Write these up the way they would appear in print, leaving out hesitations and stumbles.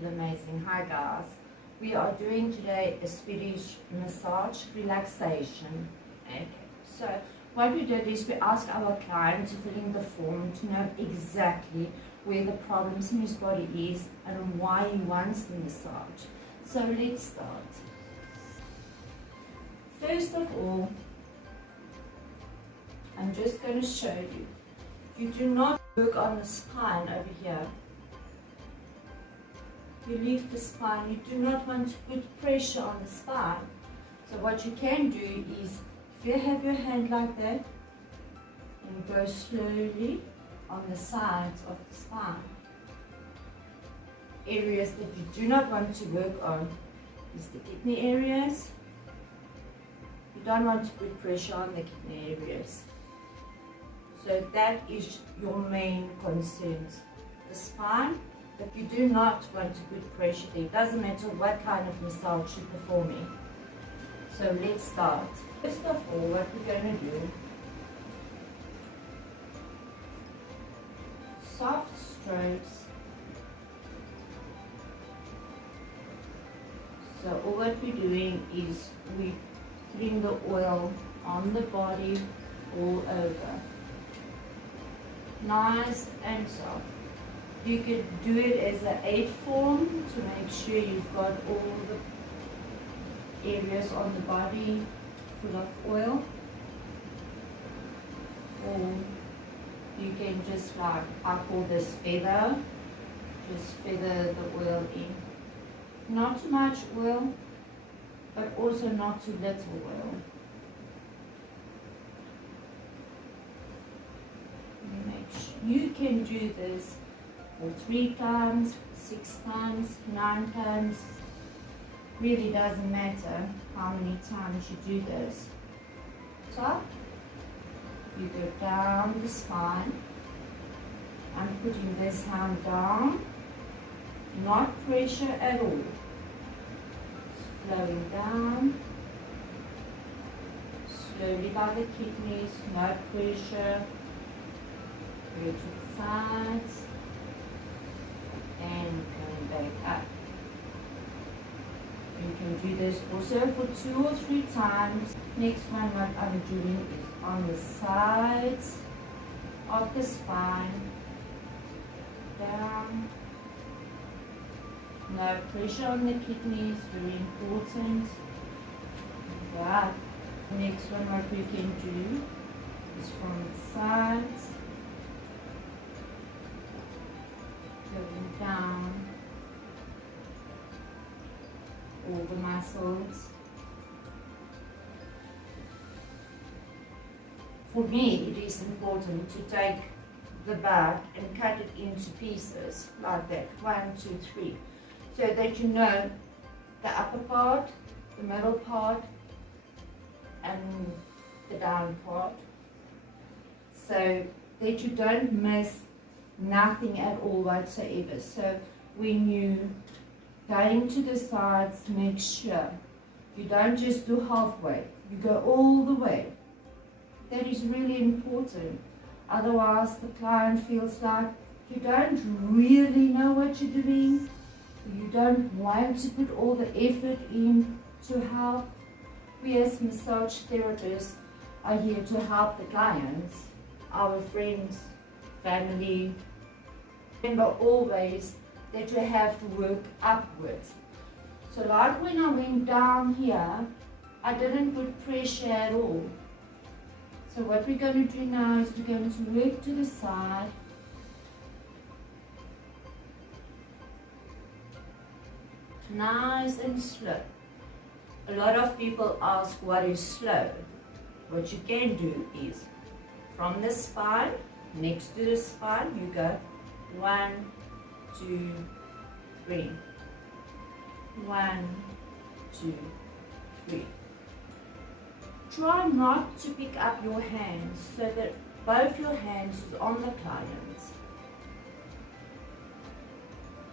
feel amazing. Hi guys, we are doing today a Swedish massage relaxation. Okay, so what we did is we asked our client to fill in the form to know exactly where the problems in his body is and why he wants the massage. So let's start. First of all, I'm just going to show you. You do not work on the spine over here. You leave the spine. You do not want to put pressure on the spine. So what you can do is, if you have your hand like that, and go slowly on the sides of the spine. Areas that you do not want to work on is the kidney areas. You don't want to put pressure on the kidney areas. So that is your main concerns. The spine, but you do not want to put pressure there. It doesn't matter what kind of massage you're performing. So let's start. First of all, what we're going to do, soft strokes. So all what we're doing is we're putting the oil on the body all over. Nice and soft. You could do it as an 8 form to make sure you've got all the areas on the body full of oil. Or you can just, like I call this feather, just feather the oil in. Not too much oil, but also not too little oil. You can do this for 3 times, 6 times, 9 times. Really doesn't matter how many times you do this. So you go down the spine. I'm putting this hand down, not pressure at all. Flowing down, slowly by the kidneys, no pressure. Go to the sides and going back up. You can do this also for 2 or 3 times. Next one, what I'm doing is on the sides of the spine, down. No pressure on the kidneys, very important. But next one, what we can do is from the sides, going down all the muscles. For me, it is important to take the back and cut it into pieces like that, 1, 2, 3, so that you know the upper part, the middle part, and the down part, so that you don't miss nothing at all whatsoever. So when you going to the sides, make sure you don't just do halfway, you go all the way. That is really important. Otherwise the client feels like you don't really know what you're doing, you don't want to put all the effort in to help. We as massage therapists are here to help the clients, our friends, family. Remember always that you have to work upwards. So like when I went down here, I didn't put pressure at all. So what we're going to do now is we're going to work to the side. Nice and slow. A lot of people ask what is slow. What you can do is from the spine, next to the spine, you go 1, 2, 3. 1, 2, 3. Try not to pick up your hands so that both your hands is on the client.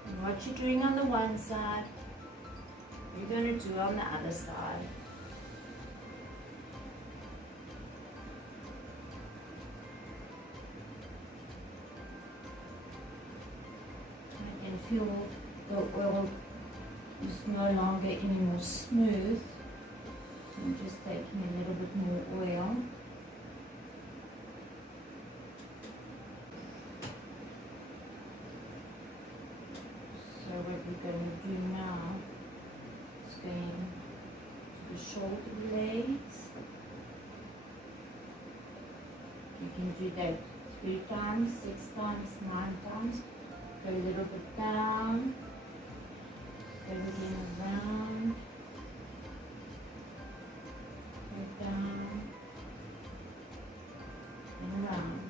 And what you're doing on the one side, you're going to do on the other side. You can feel the the oil is no longer any more smooth. So I'm just taking a little bit more oil. So what we're going to do now is going to the shoulder blades. You can do that 3 times, 6 times, 9 times. Go a little bit down, go again around, go down, and around.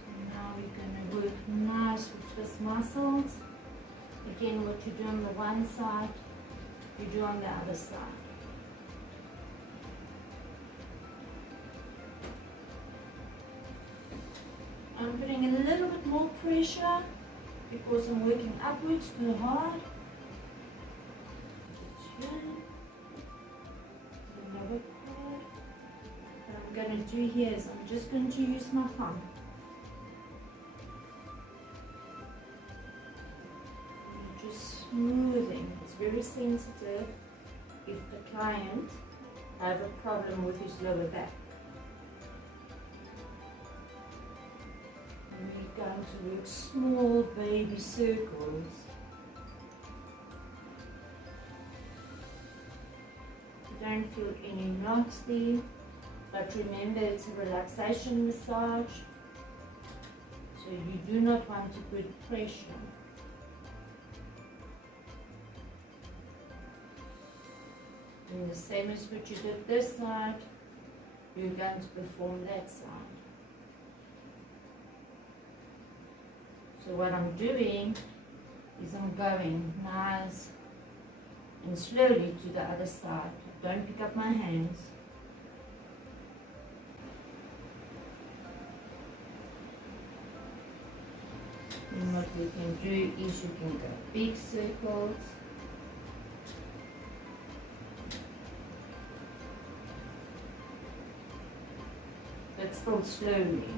So now we're going to work nice with these muscles. Again, what you do on the one side, you do on the other side. I'm putting a little bit more pressure because I'm working upwards too hard. Another part. What I'm going to do here is I'm just going to use my thumb. I'm just smoothing. It's very sensitive if the client has a problem with his lower back. We're going to work small baby circles. You don't feel any knots there, but remember it's a relaxation massage, so you do not want to put pressure. And the same as what you did this side, you're going to perform that side. So what I'm doing is I'm going nice and slowly to the other side. Don't pick up my hands. And what we can do is you can go big circles. But still slowly.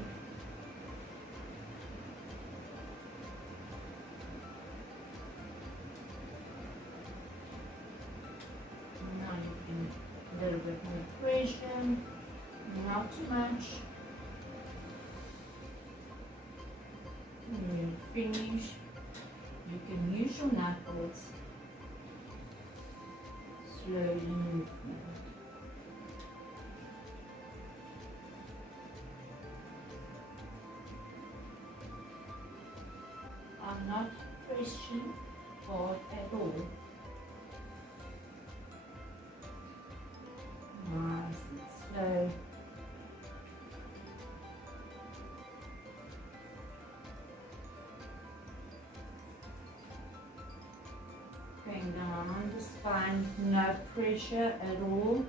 A little bit more pressure, not too much. And when you finish, you can use your knuckles. Slowly movement. I'm not pressing hard at all. Nice and slow. Going down the spine, no pressure at all.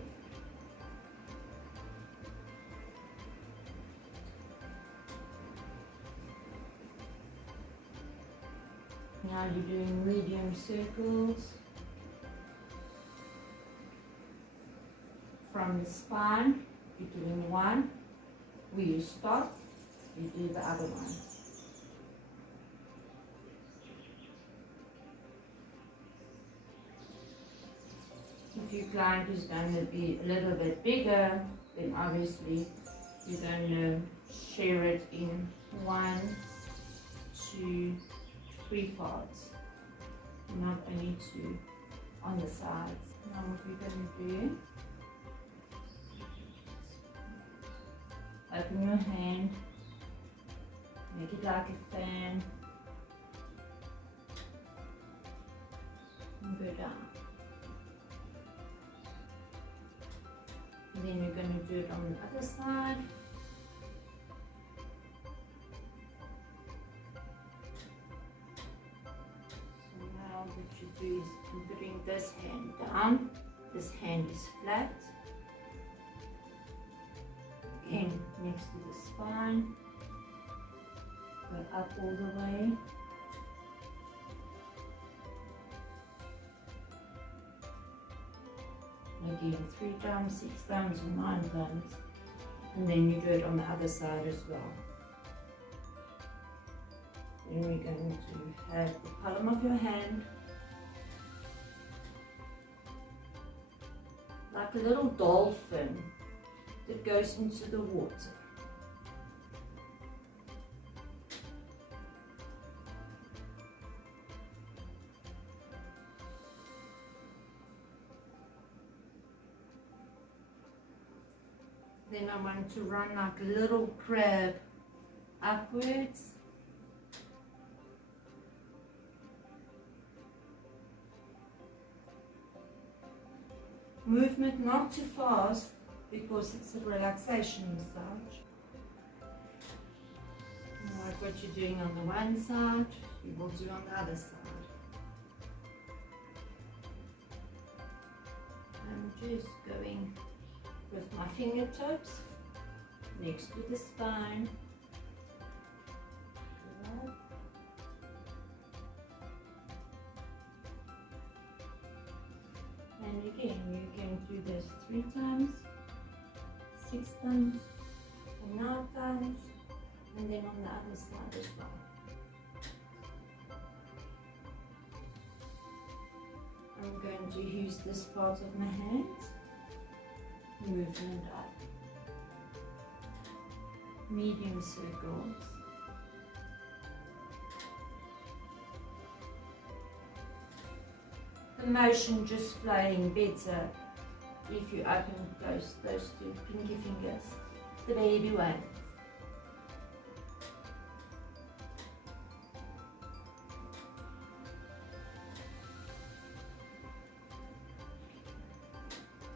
Now you're doing medium circles. From the spine, you're doing one. Where you stop, you do the other one. If your client is going to be a little bit bigger, then obviously you're going to share it in 1, 2, 3 parts, not only 2 on the sides. Now what we're going to do, open your hand, make it like a fan, and go down. And then you're going to do it on the other side. So now what you do is you bring this hand down, this hand is flat. Again, next to the spine, go up all the way. Again, 3 times, 6 times, or 9 times. And then you do it on the other side as well. Then we're going to have the palm of your hand like a little dolphin that goes into the water. Then I want to run like a little crab upwards. Movement not too fast because it's a relaxation massage. Like what you're doing on the one side, you will do on the other side. I'm just going with my fingertips next to the spine. And again, you can do this 3 times, 6 times, and 9 times, and then on the other side as well. I'm going to use this part of my hands, movement up, medium circles. The motion just flowing better if you open and close those 2 pinky fingers, the baby one.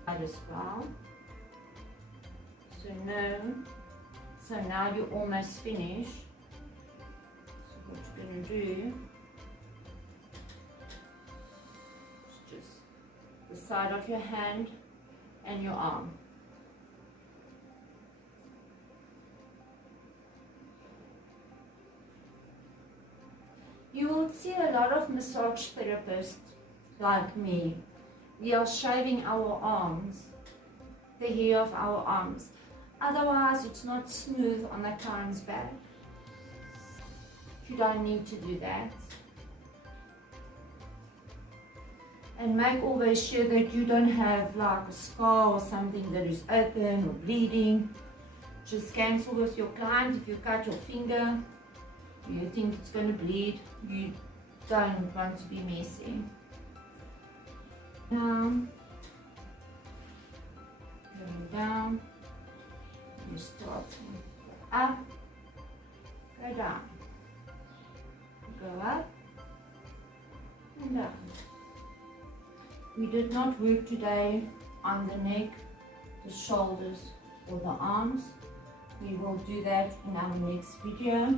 As well. So now you're almost finished. So what you're going to do is just the side of your hand and your arm. You will see a lot of massage therapists like me. We are shaving our arms, the hair of our arms. Otherwise, it's not smooth on the client's back. You don't need to do that. And make always sure that you don't have like a scar or something that is open or bleeding. Just cancel with your client. If you cut your finger, you think it's going to bleed, you don't want to be messy. Down, going down, you start up, go down, go up and down. We did not work today on the neck, the shoulders or the arms. We will do that in our next video.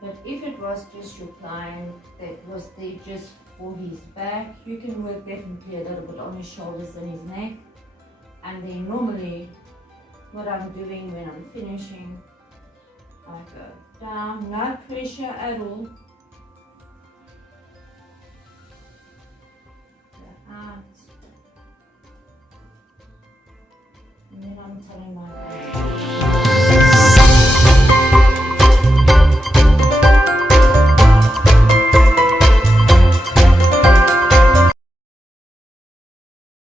But if it was just your client that was there just for his back, you can work definitely a little bit on his shoulders and his neck. And then normally what I'm doing when I'm finishing, I go down, no pressure at all. Go out. And then I'm telling my back.